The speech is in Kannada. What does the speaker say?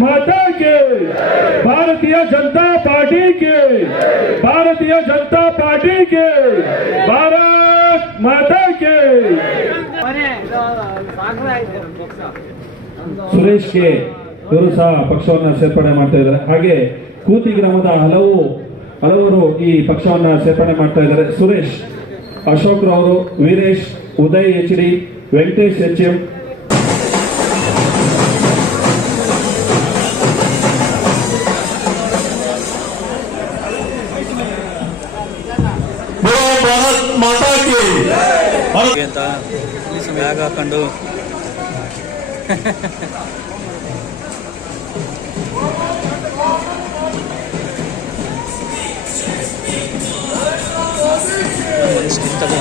माता के, भारतीय जनता पार्टी के, भारतीय जनता पार्टी के, भारत माता के। ಸುರೇಶ್ ಕೆ ಇವರು ಸಹ ಪಕ್ಷವನ್ನ ಸೇರ್ಪಡೆ ಮಾಡ್ತಾ ಇದ್ದಾರೆ. ಹಾಗೆ ಕೂತಿ ಗ್ರಾಮದ ಹಲವರು ಈ ಪಕ್ಷವನ್ನ ಸೇರ್ಪಡೆ ಮಾಡ್ತಾ ಇದ್ದಾರೆ. ಸುರೇಶ್, ಅಶೋಕ್ ರವರು, ವೀರೇಶ್, ಉದಯ್ HD, ವೆಂಕಟೇಶ್ HM, ಅಂತ ಬ್ಯಾಗ್ ಹಾಕೊಂಡು ಸ್ಟಿಲ್ ತಗ